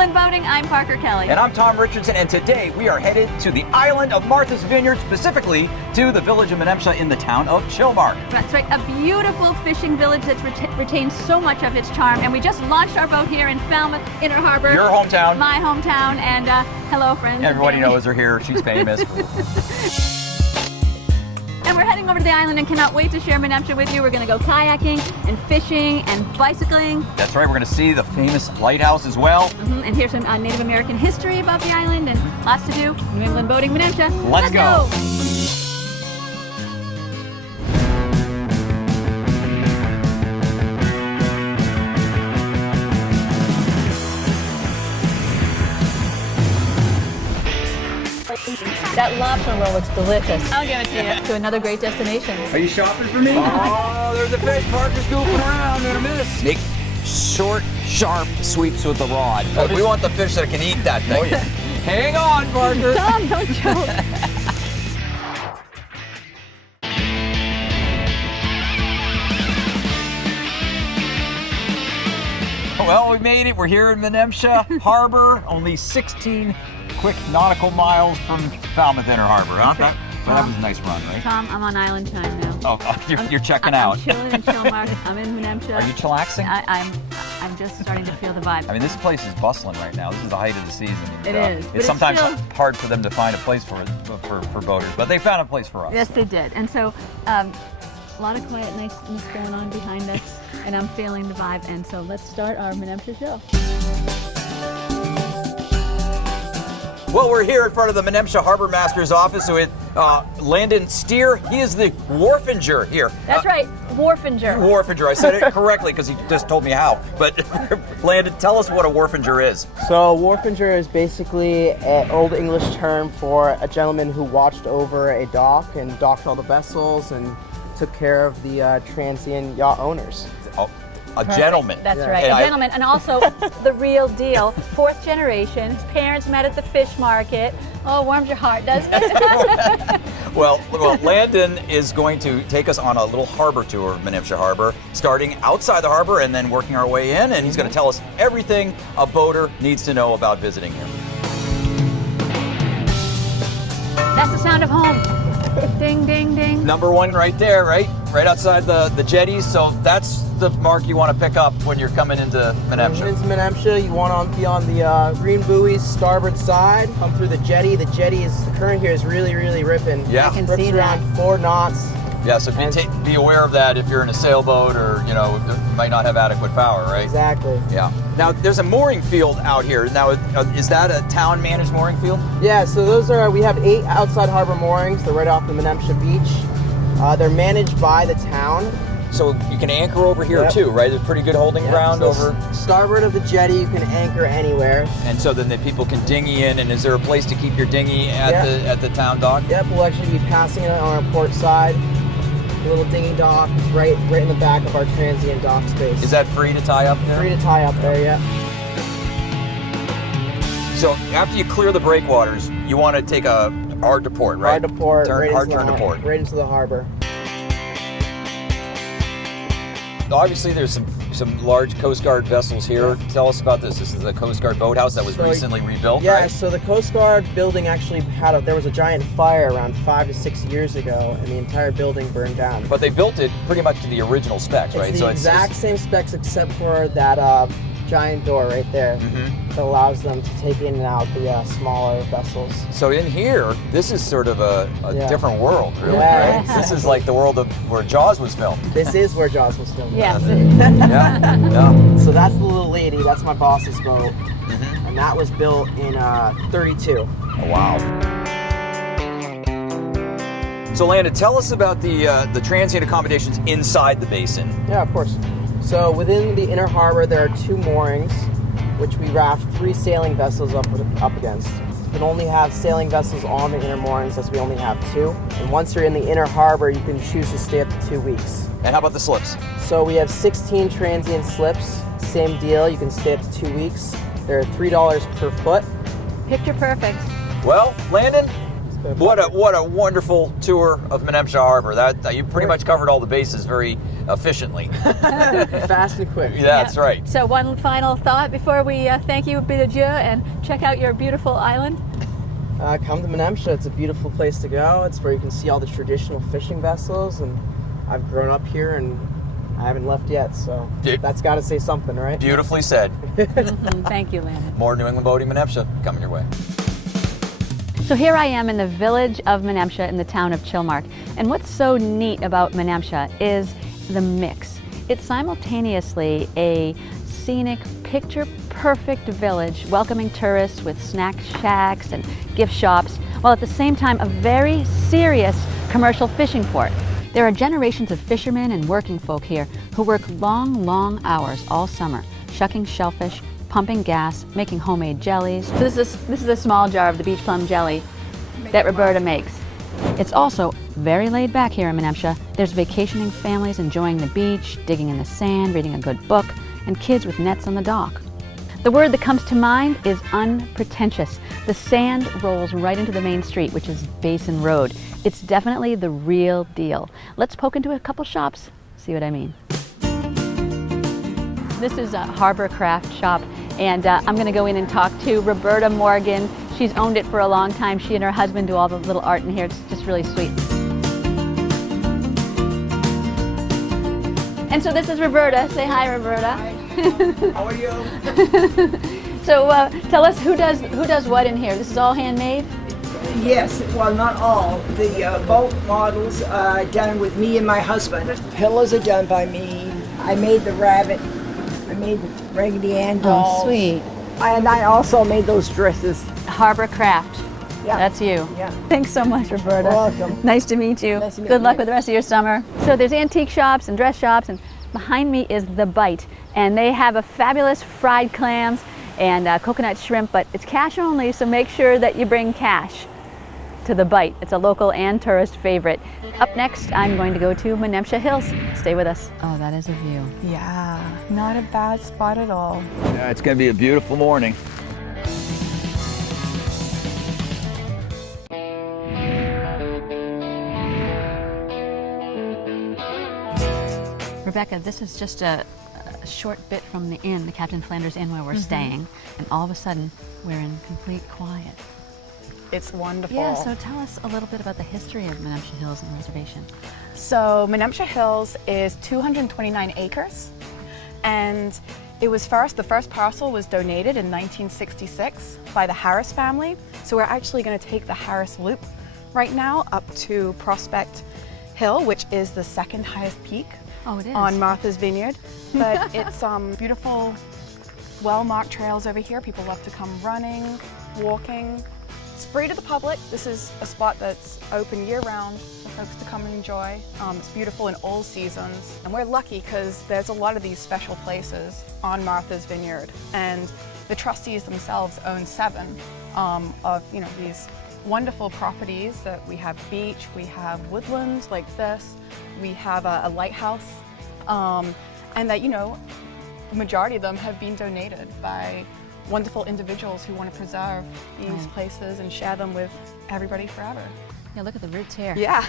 England Boating, I'm Parker Kelly. And I'm Tom Richardson, and today we are headed to the island of Martha's Vineyard, specifically to the village of Menemsha in the town of Chilmark. That's right, a beautiful fishing village that's retained so much of its charm. And we just launched our boat here in Falmouth Inner Harbor. Your hometown. My hometown, and hello friends. Everybody knows her here, she's famous. And we're heading over to the island and cannot wait to share Menemsha with you. We're going to go kayaking and fishing and bicycling. That's right, we're going to see the famous lighthouse as well. And here's some Native American history about the island and lots to do. New England Boating, Menemsha. Let's go. That lobster roll looks delicious. I'll give it to you. To another great destination. Are you shopping for me? Oh, there's a fish. Parker's goofing around. Gonna miss. Make short, sharp sweeps with the rod. We want the fish that can eat that thing. Oh, yeah. Hang on, Parker. Tom, don't joke. Well, we made it. We're here in Menemsha Harbor, only 16 quick nautical miles from Falmouth Inner Harbor, huh? That was a nice run, right? Tom, I'm on island time now. Oh, you're checking out. I'm chilling in Chilmark. I'm in Menemsha. Are you chillaxing? I'm just starting to feel the vibe. I mean, this place is bustling right now. This is the height of the season. It is. It's sometimes hard for them to find a place for boaters, but they found a place for us. Yes, they did. And so, a lot of quiet niceness going on behind us, and I'm feeling the vibe. And so, let's start our Menemsha show. Well, we're here in front of the Menemsha Harbor Master's office with Landon Steer. He is the wharfinger here. That's right, wharfinger. Wharfinger. I said it correctly because he just told me how. But Landon, tell us what a wharfinger is. So, wharfinger is basically an Old English term for a gentleman who watched over a dock and docked all the vessels and took care of the transient yacht owners. Oh. A gentleman. That's right, a gentleman, and also the real deal. 4th generation. His parents met at the fish market. Oh, warms your heart, doesn't it? Well, Landon is going to take us on a little harbor tour of Menemsha Harbor, starting outside the harbor and then working our way in, and he's going to tell us everything a boater needs to know about visiting here. That's the sound of home. Ding, ding, ding. Number 1 right there, right outside the jetties. So that's the mark you want to pick up when you're coming into Menemsha. Into Menemsha, you want to be on the green buoys, starboard side. Come through the jetty. The current here is really, really ripping. Yeah, I can rips see around that. 4 knots. Yeah, so be aware of that if you're in a sailboat or you might not have adequate power, right? Exactly. Yeah. Now there's a mooring field out here. Now is that a town managed mooring field? Yeah. So we have 8 outside harbor moorings. They're right off the Menemsha beach. They're managed by the town. So you can anchor over here too, right? There's pretty good holding ground over starboard of the jetty. You can anchor anywhere. And so then the people can dinghy in. And is there a place to keep your dinghy at the town dock? Yep. We'll actually be passing it on our port side. A little dinghy dock right in the back of our transient dock space. Is that free to tie up there? Free to tie up there, yeah. So after you clear the breakwaters, you want to take a hard to port, right? Hard to port. Hard turn to port. Right into the harbor. Obviously, there's some large Coast Guard vessels here. Tell us about this. This is a Coast Guard boathouse that was recently rebuilt, yeah, right? so the Coast Guard building actually there was a giant fire around 5 to 6 years ago, and the entire building burned down. But they built it pretty much to the original specs, right? It's the exact same specs except for that giant door right there that allows them to take in and out the smaller vessels. So in here, this is sort of a different world, really, Yeah. right? This is like the world of where Jaws was filmed. This is where Jaws was filmed. Yes. Yeah. So that's the little lady. That's my boss's boat, and that was built in 32. Oh, wow. So Landon, tell us about the transient accommodations inside the basin. Yeah, of course. So within the inner harbor, there are 2 moorings, which we raft 3 sailing vessels up against. You can only have sailing vessels on the inner moorings, as we only have 2. And once you're in the inner harbor, you can choose to stay up to 2 weeks. And how about the slips? So we have 16 transient slips. Same deal, you can stay up to 2 weeks. They're $3 per foot. Picture perfect. Well, Landon, What a wonderful tour of Menemsha Harbor. That you pretty much covered all the bases very efficiently. Fast and quick. Yeah, that's right. So one final thought before we thank you, bid adieu, and check out your beautiful island. Come to Menemsha. It's a beautiful place to go. It's where you can see all the traditional fishing vessels, and I've grown up here and I haven't left yet, so that's got to say something, right? Beautifully said. Thank you, Landon. More New England Boating Menemsha coming your way. So here I am in the village of Menemsha in the town of Chilmark. And what's so neat about Menemsha is the mix. It's simultaneously a scenic, picture-perfect village welcoming tourists with snack shacks and gift shops, while at the same time a very serious commercial fishing port. There are generations of fishermen and working folk here who work long, long hours all summer, shucking shellfish, pumping gas, making homemade jellies. So this is a small jar of the beach plum jelly that Roberta makes. It's also very laid back here in Menemsha. There's vacationing families enjoying the beach, digging in the sand, reading a good book, and kids with nets on the dock. The word that comes to mind is unpretentious. The sand rolls right into the main street, which is Basin Road. It's definitely the real deal. Let's poke into a couple shops, see what I mean. This is a Harbor Craft shop, and I'm going to go in and talk to Roberta Morgan. She's owned it for a long time. She and her husband do all the little art in here. It's just really sweet. And so this is Roberta. Say hi, Roberta. Hi. How are you? So tell us who does what in here. This is all handmade? Yes, well, not all. The boat models are done with me and my husband. Pillows are done by me. I made the rabbit. I made the Raggedy Ann dolls. Oh, sweet. And I also made those dresses. Harbor Craft. Yeah. That's you. Yeah. Thanks so much, Roberta. You're welcome. Nice to meet you. Nice to meet Good luck you. with the rest of your summer. So there's antique shops and dress shops, and behind me is The Bite, and they have a fabulous fried clams and coconut shrimp, but it's cash only, so make sure that you bring cash to The Bite. It's a local and tourist favorite. Up next, I'm going to go to Menemsha Hills. Stay with us. Oh, that is a view. Yeah, not a bad spot at all. Yeah, it's going to be a beautiful morning. Rebecca, this is just a short bit from the inn, the Captain Flanders Inn where we're staying, and all of a sudden we're in complete quiet. It's wonderful. Yeah, so tell us a little bit about the history of Menemsha Hills and the reservation. So Menemsha Hills is 229 acres, and the first parcel was donated in 1966 by the Harris family. So we're actually going to take the Harris Loop right now up to Prospect Hill, which is the second highest peak on Martha's Vineyard. But it's beautiful, well-marked trails over here. People love to come running, walking. It's free to the public. This is a spot that's open year-round for folks to come and enjoy. It's beautiful in all seasons. And we're lucky because there's a lot of these special places on Martha's Vineyard. And the trustees themselves own 7 of these wonderful properties. That we have beach, we have woodlands like this, we have a lighthouse, and that the majority of them have been donated by wonderful individuals who want to preserve these places and share them with everybody forever. Yeah, look at the roots here. Yeah.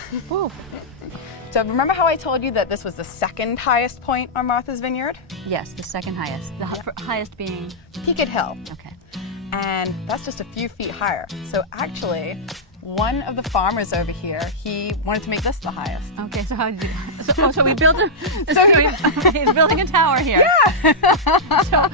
So remember how I told you that this was the second highest point on Martha's Vineyard? Yes, the second highest. The highest being? Peaked Hill. Okay. And that's just a few feet higher. So actually, one of the farmers over here, he wanted to make this the highest. Okay, so how did you do that? So we built he's building a tower here. Yeah.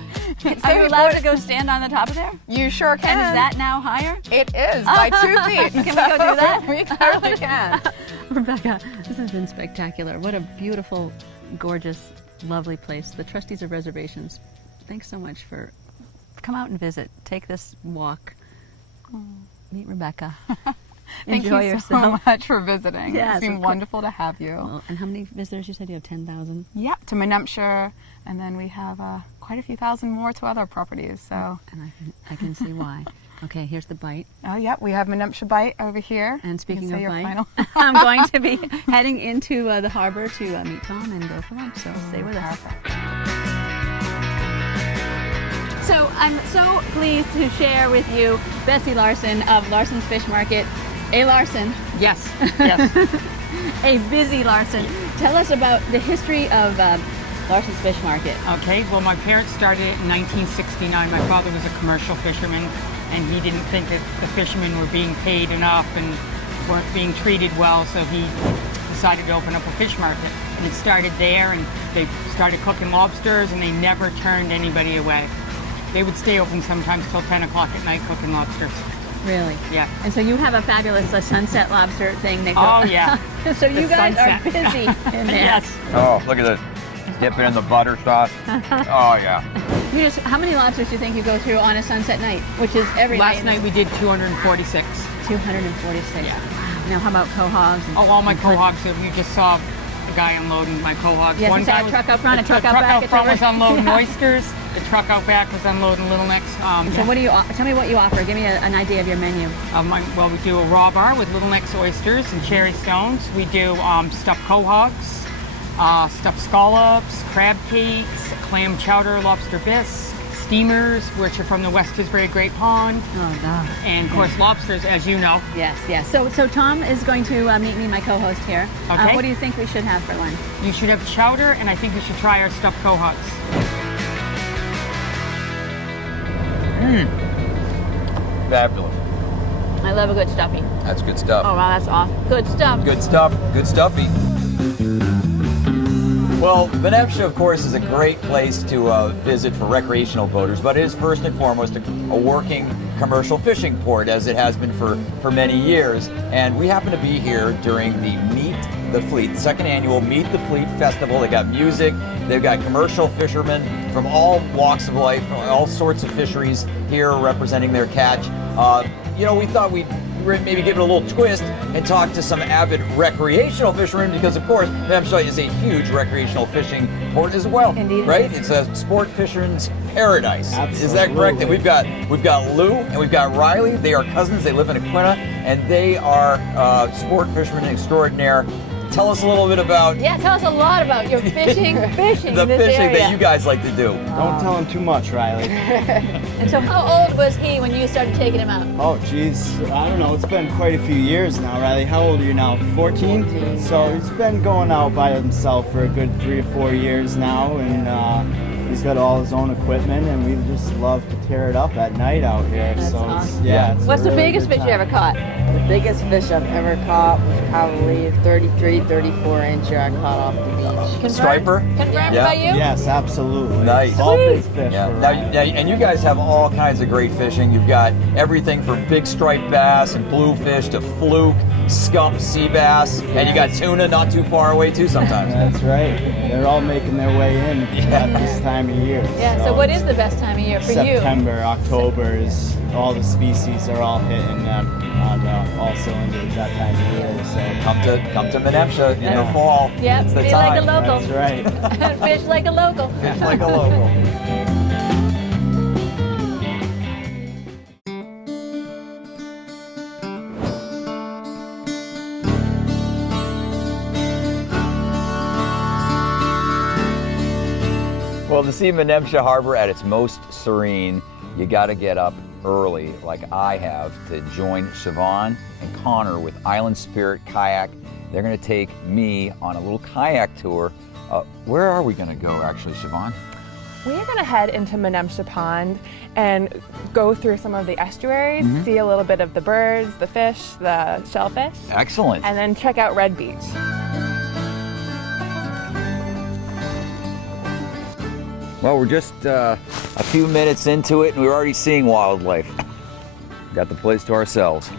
Are you allowed to go stand on the top of there? You sure can. And is that now higher? It is, by 2 feet. Can we go do that? We totally can. Rebecca, this has been spectacular. What a beautiful, gorgeous, lovely place. The trustees of reservations, thanks so much for come out and visit. Take this walk. Meet Rebecca. Thank Enjoy you yourself. so much for visiting. Yes, it's been wonderful to have you. Well, and how many visitors? You said you have 10,000? Yeah, to Menemsha, and then we have quite a few thousand more to other properties. So. And I can see why. Okay, here's the Bite. Oh, yeah, we have Menemsha Bite over here. And speaking of Bite, final. I'm going to be heading into the harbor to meet Tom and go for lunch, so stay with us. So I'm so pleased to share with you Bessie Larson of Larson's Fish Market. A. Larson, Yes, yes. a busy Larson. Tell us about the history of Larson's Fish Market. Okay, well, my parents started it in 1969. My father was a commercial fisherman, and he didn't think that the fishermen were being paid enough and weren't being treated well, so he decided to open up a fish market. And it started there, and they started cooking lobsters, and they never turned anybody away. They would stay open sometimes till 10 o'clock at night cooking lobsters. Really? Yeah. And so you have a fabulous sunset lobster thing. That Oh, yeah. So you The guys sunset. are busy in there. Yes. Oh, look at this. Dip it in the butter sauce. Oh, yeah. How many lobsters do you think you go through on a sunset night? Which is every Last night we did 246. 246. Yeah. Now how about quahogs? Oh, all my quahogs. You just saw the guy unloading my quahogs. Yes, One is that guy a was- truck out front, a the truck out back? out It's front over- was unloading Yeah. oysters. The truck out back was unloading little necks. So what do you tell me what you offer? Give me an idea of your menu. Well, we do a raw bar with little necks oysters and cherry stones. We do stuffed quahogs, stuffed scallops, crab cakes, clam chowder, lobster bisque, steamers, which are from the West Tisbury Great Pond, Oh God. and of course lobsters, as you know. Yes, yes. So Tom is going to meet me, my co-host here. Okay. What do you think we should have for lunch? You should have chowder, and I think you should try our stuffed quahogs. Fabulous. I love a good stuffy. That's good stuff. Oh wow, that's awesome. Good stuff. Good stuff. Good stuffy. Well, Menemsha, of course, is a great place to visit for recreational boaters, but it is first and foremost a working commercial fishing port, as it has been for many years. And we happen to be here during the Meet the Fleet, the second annual Meet the Fleet Festival. They got music, they've got commercial fishermen from all walks of life, from all sorts of fisheries here representing their catch. We thought we'd maybe give it a little twist and talk to some avid recreational fishermen, because of course Menemsha is a huge recreational fishing port as well. Indeed. Right? It's a sport fisherman's paradise. Absolutely. Is that correct? And we've got Lou and we've got Riley. They are cousins. They live in Aquinnah, and they are sport fishermen extraordinaire. Tell us a little bit about Yeah, tell us a lot about your fishing the in this fishing area. that you guys like to do. Don't tell him too much, Riley. And so how old was he when you started taking him out? Oh, geez. I don't know. It's been quite a few years now, Riley. How old are you now? 14? 14. So he's been going out by himself for a good 3 to 4 years now, and he's got all his own equipment, and we just love to tear it up at night out here. That's so awesome. it's What's a the really biggest good fish you time. ever caught? The biggest fish I've ever caught was probably a 33, 34 incher I caught off the beach. Confirmed? Striper? Confirmed Yeah. by you? Yes, absolutely. Nice. All big Sweet. fish. Yeah. for Now, Riley. and you guys have all kinds of great fishing. You've got everything from big striped bass and bluefish to fluke, scump, sea bass, and you got tuna not too far away too sometimes. That's right. They're all making their way in at this time of year. Yeah, so what is the best time of year for you? September, October is all the species are all hitting on all cylinders that time of year. So Come to Menemsha in the Yeah. fall. Yep, It's the be time. like a local. that's right. Fish like a local. Fish like a local. Well, to see Menemsha Harbor at its most serene, you got to get up early, like I have, to join Siobhan and Connor with Island Spirit Kayak. They're going to take me on a little kayak tour. Where are we going to go, actually, Siobhan? We are going to head into Menemsha Pond and go through some of the estuaries, see a little bit of the birds, the fish, the shellfish, Excellent. and then check out Red Beach. Well, we're just a few minutes into it, and we're already seeing wildlife. Got the place to ourselves.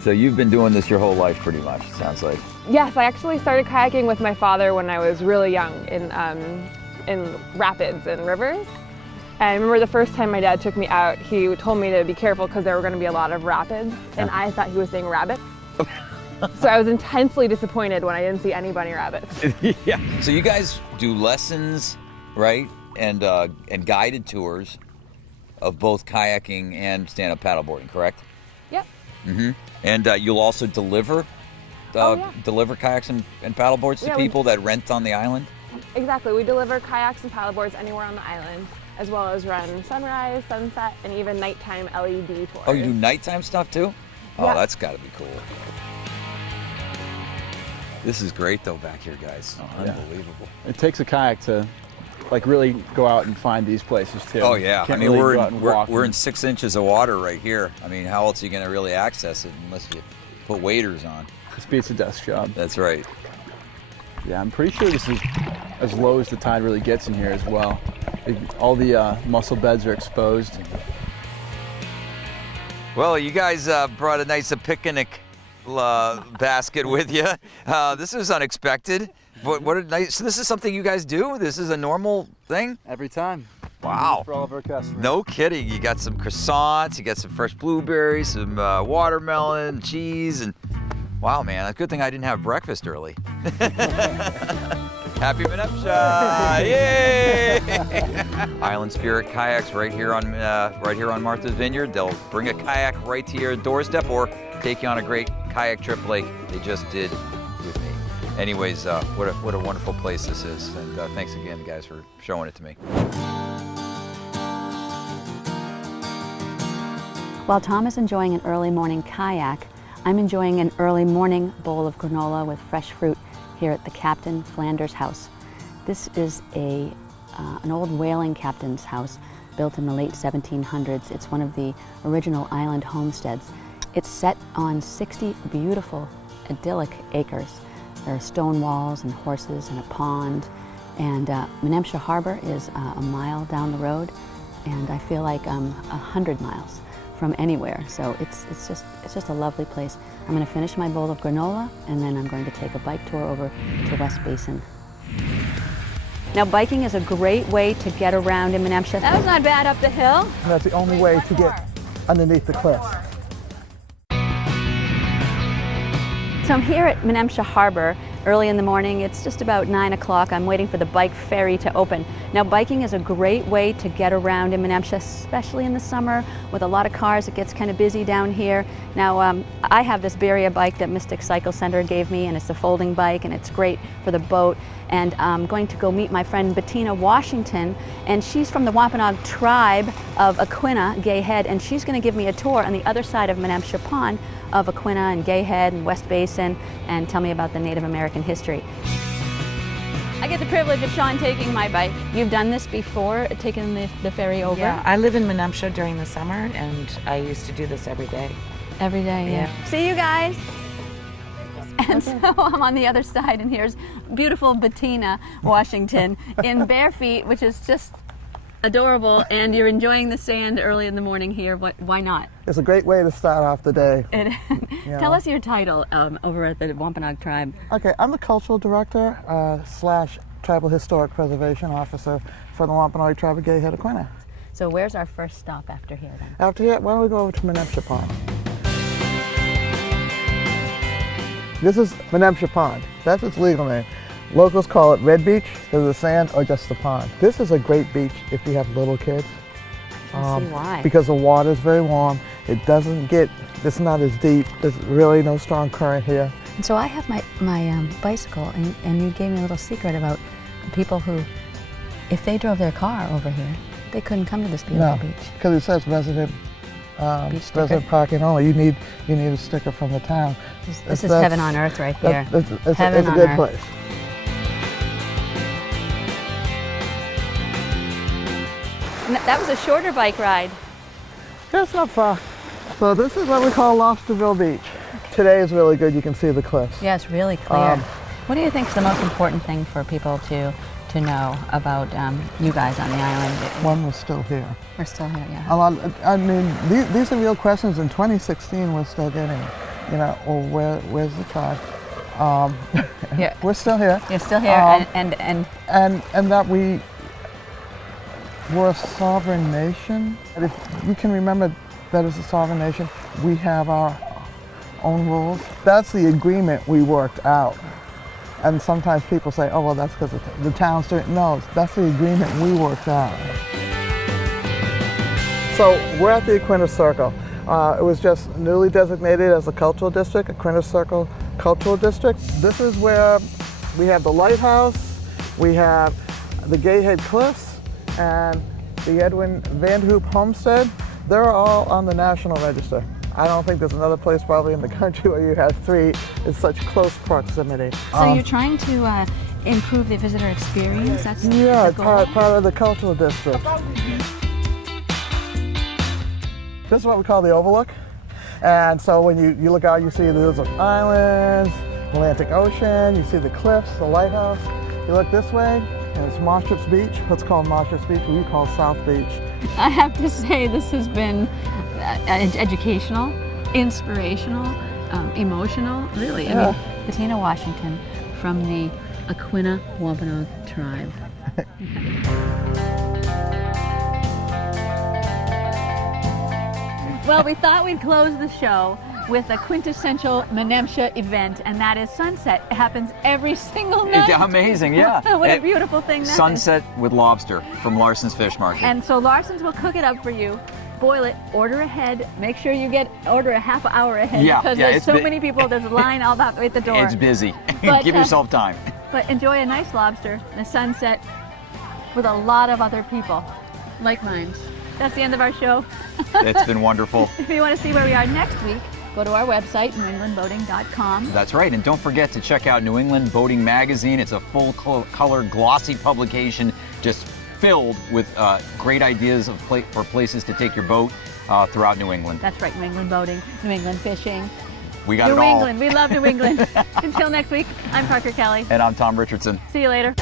So you've been doing this your whole life, pretty much, it sounds like. Yes, I actually started kayaking with my father when I was really young in rapids and rivers. And I remember the first time my dad took me out, he told me to be careful because there were going to be a lot of rapids, and I thought he was saying rabbits. So I was intensely disappointed when I didn't see any bunny rabbits. Yeah. So you guys do lessons, right? And guided tours of both kayaking and stand-up paddleboarding, correct? Yep. And you'll also deliver deliver kayaks and paddleboards to Yeah, we- people that rent on the island? Exactly. We deliver kayaks and paddleboards anywhere on the island, as well as run sunrise, sunset, and even nighttime LED tours. Oh, you do nighttime stuff too? Oh, Yeah. that's got to be cool. This is great though back here, guys. Oh, yeah. Unbelievable. It takes a kayak to like really go out and find these places too. Oh yeah, Can't I mean really go out and walk we're in and- 6 inches of water right here. I mean, how else are you going to really access it unless you put waders on? This beats a desk job. That's right. Yeah, I'm pretty sure this is as low as the tide really gets in here as well. All the mussel beds are exposed. Well, you guys brought a nice picnic basket with you. This is unexpected. What a nice. So this is something you guys do? This is a normal thing? Every time. Wow. For all of our customers. No kidding. You got some croissants, you got some fresh blueberries, some watermelon, cheese, and wow, man, a good thing I didn't have breakfast early. Happy Menemsha! Yay! Island Spirit kayaks right here on Martha's Vineyard. They'll bring a kayak right to your doorstep or take you on a great kayak trip like they just did with me. Anyways, what a wonderful place this is, and thanks again, guys, for showing it to me. While Tom is enjoying an early morning kayak, I'm enjoying an early morning bowl of granola with fresh fruit here at the Captain Flanders house. This is an old whaling captain's house built in the late 1700s. It's one of the original island homesteads. It's set on 60 beautiful, idyllic acres. There are stone walls and horses and a pond. And Menemsha Harbor is a mile down the road, and I feel like I'm 100 miles from anywhere. So it's just a lovely place. I'm going to finish my bowl of granola, and then I'm going to take a bike tour over to West Basin. Now, biking is a great way to get around in Menemsha. That was not bad up the hill. That's the only way to get underneath the cliffs. So I'm here at Menemsha Harbor early in the morning. It's just about 9 o'clock. I'm waiting for the bike ferry to open. Now, biking is a great way to get around in Menemsha, especially in the summer with a lot of cars. It gets kind of busy down here. Now, I have this Beria bike that Mystic Cycle Center gave me, and it's a folding bike, and it's great for the boat. And I'm going to go meet my friend Bettina Washington, and she's from the Wampanoag tribe of Aquinnah, Gay Head, and she's going to give me a tour on the other side of Menemsha Pond of Aquinnah and Gay Head and West Basin, and tell me about the Native American history. I get the privilege of Sean taking my bike. You've done this before, taking the ferry over? Yeah, I live in Menemsha during the summer, and I used to do this every day. Every day, yeah. See you guys. And so I'm on the other side, and here's beautiful Bettina Washington in bare feet, which is just adorable, and you're enjoying the sand early in the morning here. Why not? It's a great way to start off the day. Tell us your title over at the Wampanoag Tribe. Okay, I'm the cultural director / tribal historic preservation officer for the Wampanoag Tribe of Gay Head, Aquinnah. So where's our first stop after here then? After here, why don't we go over to Menemsha Pond? This is Menemsha Pond. That's its legal name. Locals call it Red Beach because of the sand or just the pond. This is a great beach if you have little kids. I can see why. Because the water is very warm. It's not as deep. There's really no strong current here. And so I have my bicycle, and you gave me a little secret about people who, if they drove their car over here, they couldn't come to this beautiful beach. Because it says resident parking only. You need a sticker from the town. This is heaven on earth right here. It's a Heaven good on place. earth. That was a shorter bike ride. Yeah, it's not far. So this is what we call Lobsterville Beach. Okay. Today is really good. You can see the cliffs. Yeah, it's really clear. What do you think is the most important thing for people to know about you guys on the island? One, we're still here. We're still here, yeah. These are real questions. In 2016, we're still getting, well, where's the tribe? Yeah. We're still here. You're still here, and that we're a sovereign nation. And if you can remember that as a sovereign nation, we have our own rules. That's the agreement we worked out. And sometimes people say, oh, well, that's because the town's doing it. No, that's the agreement we worked out. So we're at the Aquinnah Circle. It was just newly designated as a cultural district, Aquinnah Circle Cultural District. This is where we have the lighthouse, we have the Gay Head Cliffs, and the Edwin Van Hoop Homestead. They're all on the National Register. I don't think there's another place probably in the country where you have 3 in such close proximity. So you're trying to improve the visitor experience? That's Yeah, the goal? part of the cultural district. This is what we call the overlook. And so when you look out, you see the Lizard Islands, Atlantic Ocean, you see the cliffs, the lighthouse. You look this way, and it's Marshall's Beach. What's called Marshall's Beach, we call South Beach. I have to say this has been educational, inspirational, emotional, really. Yeah. I mean, Katina Washington from the Aquinnah Wampanoag tribe. Well, we thought we'd close the show with a quintessential Menemsha event, and that is sunset. It happens every single night. It's amazing, yeah. What a beautiful thing that is. Sunset with lobster from Larson's Fish Market. And so Larson's will cook it up for you, boil it, order ahead, make sure you order a half hour ahead because there's so many people, there's a line all that way at the door. It's busy. But, Give yourself time. But enjoy a nice lobster and a sunset with a lot of other people, like minds. That's the end of our show. It's been wonderful. If you want to see where we are next week, go to our website, newenglandboating.com. That's right, and don't forget to check out New England Boating Magazine. It's a full-color, glossy publication just filled with great ideas for places to take your boat throughout New England. That's right, New England boating, New England fishing. We got New it all. England, we love New England. Until next week, I'm Parker Kelly. And I'm Tom Richardson. See you later.